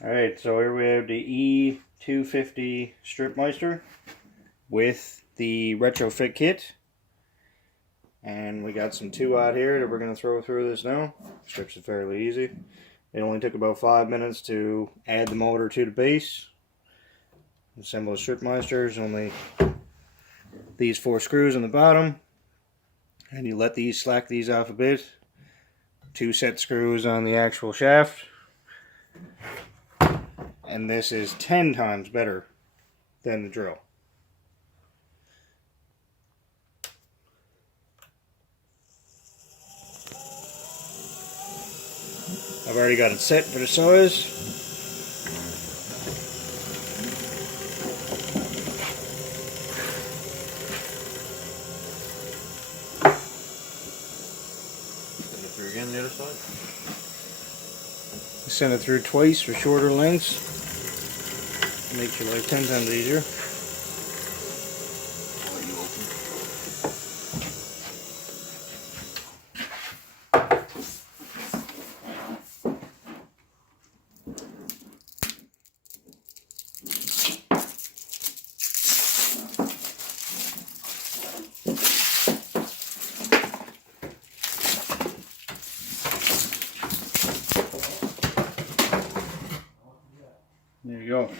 Alright, so here we have the E250 StripMeister with the retrofit kit. And we got some 2-aught here that we're going to throw through this now. Strips are fairly easy. It only took about 5 minutes to add the motor to the base. Assemble the StripMeister. Only these 4 screws on the bottom. And you let these slack these off a bit. 2 set screws on the actual shaft. And this is 10 times better than the drill. I've already got it set for the size. Send it through again the other side. Send it through twice for shorter lengths. Makes your life 10 times easier. I'll let you open. There you go.